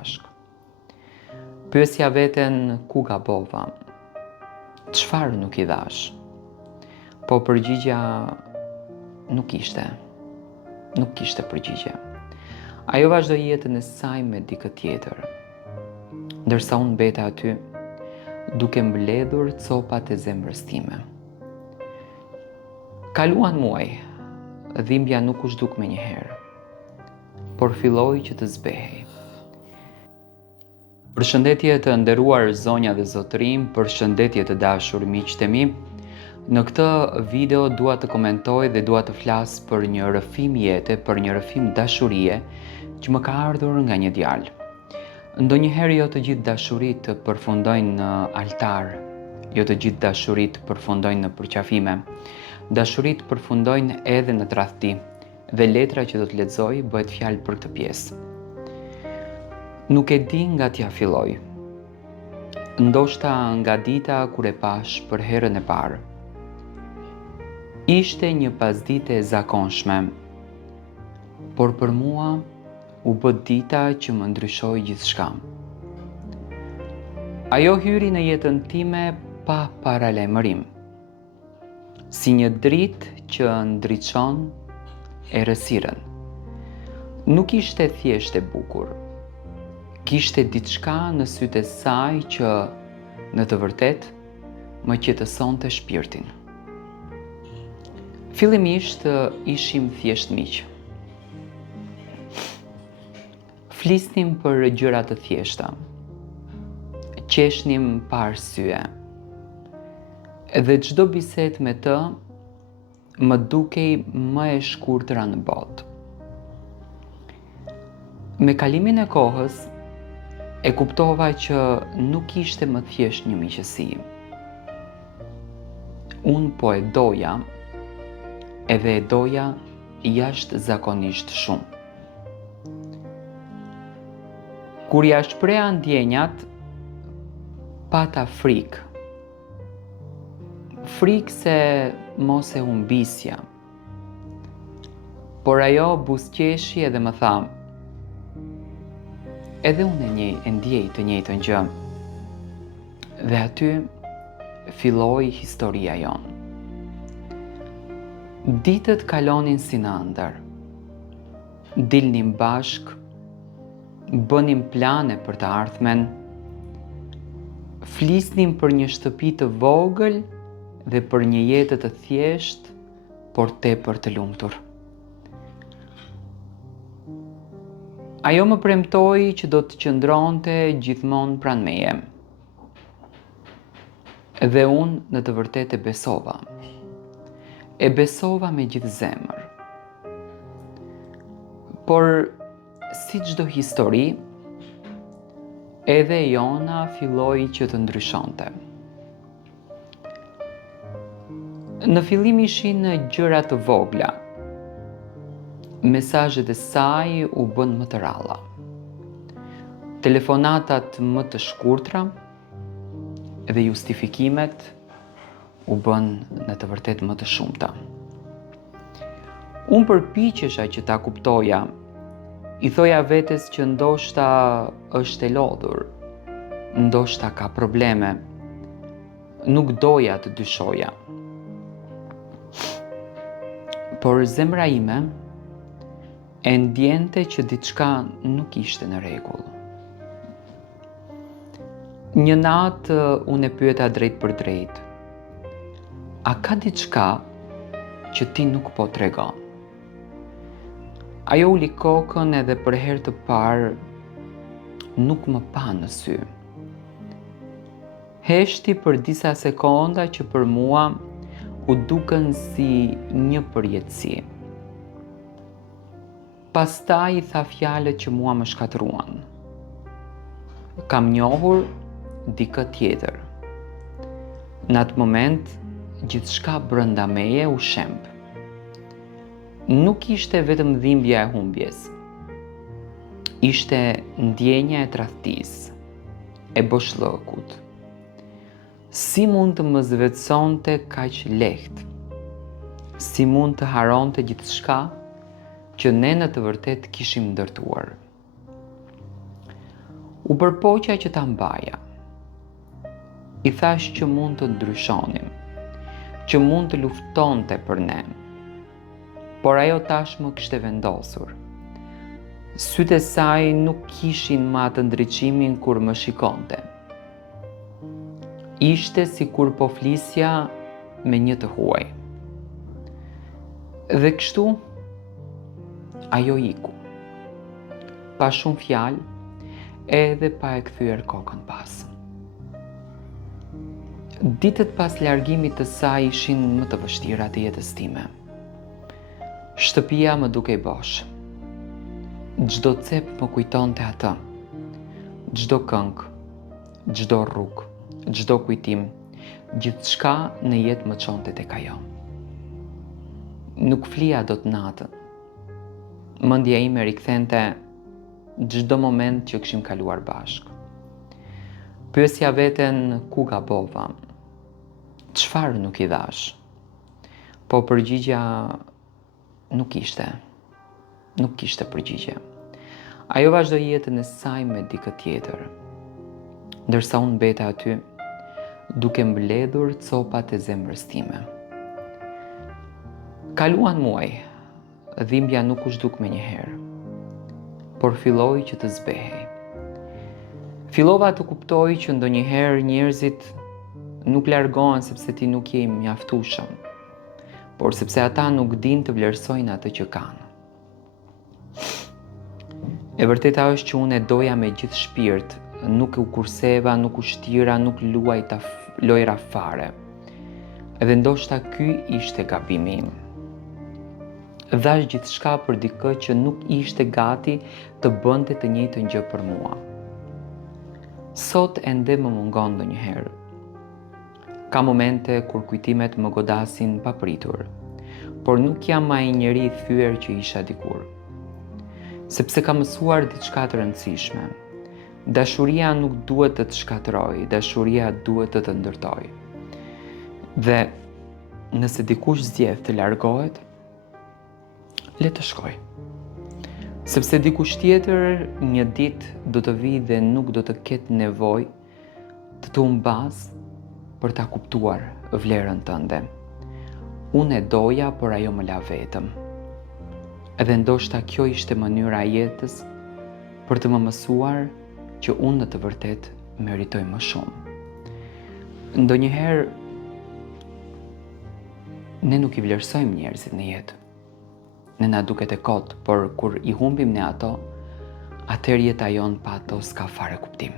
bashkë. Pyesja veten ku gabova, çfarë nuk i dhash, po përgjigja nuk kishte përgjigje. Ajo vazhdoi jetën e saj me dikë tjetër, ndërsa unë mbeta aty, duke mbledhur copat e zemrës time. Kaluan muaj, dhimbja nuk u zhduk menjëherë, por filloi që të zbehej. Përshëndetje të nderuar zonja dhe zotërim, përshëndetje të dashur miqtë e mi. Në këtë video dua të komentoj dhe dua të flas për një rrëfim jete, për një rrëfim dashurie që më ka ardhur nga një djalë. Ndonjëherë jo të gjithë dashuritë përfundojnë në altar, jo të gjithë dashuritë përfundojnë në përqafime. Dashuritë përfundojnë edhe në tradhti, dhe letra që do të lexoj bëhet fjalë për këtë pjesë. Nuk e di nga t'ja filloj. Ndoshta nga dita kur e pash për herën e parë. Ishte një pasdite e zakonshme, por për mua u bë dita që më ndryshoi gjithçka. Ajo hyri në jetën time pa paralajmërim, si një dritë që ndriçon errësirën. Nuk ishte thjesht e bukur. Kishte diçka në sytë e saj që në të vërtet më qetësonte shpirtin. Fillimisht ishim thjesht miq. Flisnim për gjëra të thjeshta. Qeshnim pa arsye. Dhe çdo bisedë me të më dukej më e shkurtra në botë. Me kalimin e kohës, e kuptova që nuk ishte më thjesht një miqësi. Unë po e doja, edhe e doja jashtëzakonisht shumë. Kur ja shpreha ndjenjat, pata frikë. Frikë se mos e humbisja. Por ajo buzëqeshi edhe më tha, edhe unë e ndjej të njëjtën gjë. Dhe aty filloi historia jonë. Ditët kalonin si në ëndër. Dilnim bashk, bënim plane për të ardhmen, flisnim për një shtëpi të vogël dhe për një jetë të thjeshtë, por tepër të lumtur. Ajo më premtoi që do të qëndronte gjithmonë pranë meje. Dhe unë në të vërtetë e besova. E besova me gjithë zemër. Por si çdo histori, edhe jona filloi që të ndryshonte. Në fillim ishin gjëra të vogla. Mesazhet e saj u bën më të rralla. Telefonatat më të shkurtra dhe justifikimet u bën në të vërtetë më të shumta. Unë përpiqesha që ta kuptoja. I thoja vetes që ndoshta është e lodhur, ndoshta ka probleme. Nuk doja të dyshoja. Por zemra ime e ndjente që diçka nuk ishte në rregull. Një natë unë e pyeta drejt për drejt. A ka diçka që ti nuk po tregon? Ajo uli kokën edhe për herë të parë nuk më pa në sy. Heshti për disa sekonda që për mua u duken si një përjetësi. Pastaj i tha fjalët që mua më shkatruan. Kam njohur dikë tjetër. Në atë moment, gjithçka brenda meje u shemb. Nuk ishte vetëm dhimbja e humbjes. Ishte ndjenja e tradhtisë, e boshllëkut. Si mund të më zvetsonte kaq lehtë? Si mund të haronte gjithçka që ne në të vërtet kishim ndërtuar? U përpoqja që ta mbaja. I thash që mund të ndryshonim, që mund të luftonte për ne. Por ajo tashmë kishte vendosur. Sytë e saj nuk kishin më atë ndriçimin kur më shikonte. Ishte si kur po flisja me një të huaj. Dhe kështu, ajo iku. Pa shumë fjalë, edhe pa e kthyer kokën pas. Ditët pas largimit të saj ishin më të vështira të jetës time. Shtëpia më dukej bosh. Çdo cep më kujtonte atë. Çdo këngë, çdo rrugë, çdo kujtim, gjithçka në jetë më çonte tek ajo. Nuk flija dot natën. Mendja ime rikthente çdo moment që kishim kaluar bashkë. Pyesja veten ku gabova, çfarë nuk i dhash. Po përgjigja nuk kishte përgjigje. Ajo vazhdoi jetën e saj me dikë tjetër, ndërsa unë mbeta aty, duke mbledhur copat e zemrës time. Kaluan muaj, dhimbja nuk u zhduk menjëherë, por filloi që të zbehej. Fillova të kuptoj që ndonjëherë njerëzit nuk largohen sepse ti nuk je i mjaftueshëm, por sepse ata nuk dinë të vlerësojnë atë që kanë. E vërteta është që unë e doja me gjithë shpirt, nuk u kurseva, nuk u shtira, nuk luajta lojra fare. Edhe ndoshta ky ishte gabimi im. Dhash gjithçka për dikë që nuk ishte gati të bënte të njëjtën gjë për mua. Sot ende më mungon ndonjëherë. Ka momente kur kujtimet më godasin papritur, por nuk jam ai njeri i thyer që isha dikur. Sepse kam mësuar diçka të rëndësishme. Dashuria nuk duhet të të shkatërrojë, dashuria duhet të të ndërtojë. Dhe nëse dikush zgjedh të largohet, le të shkojë. Sepse dikush tjetër një ditë do të vijë dhe nuk do të ketë nevojë të të humbas për ta kuptuar vlerën tënde. Unë e doja, por ajo më la vetëm. Edhe ndoshta kjo ishte mënyra e jetës për të më mësuar që unë në të vërtet meritoj më shumë. Ndonjëherë ne nuk i vlerësojmë njerëzit në jetë. Ne na duket e kot, por kur i humbim ne ato, atëherë jeta jon pa ato s'ka fare kuptim.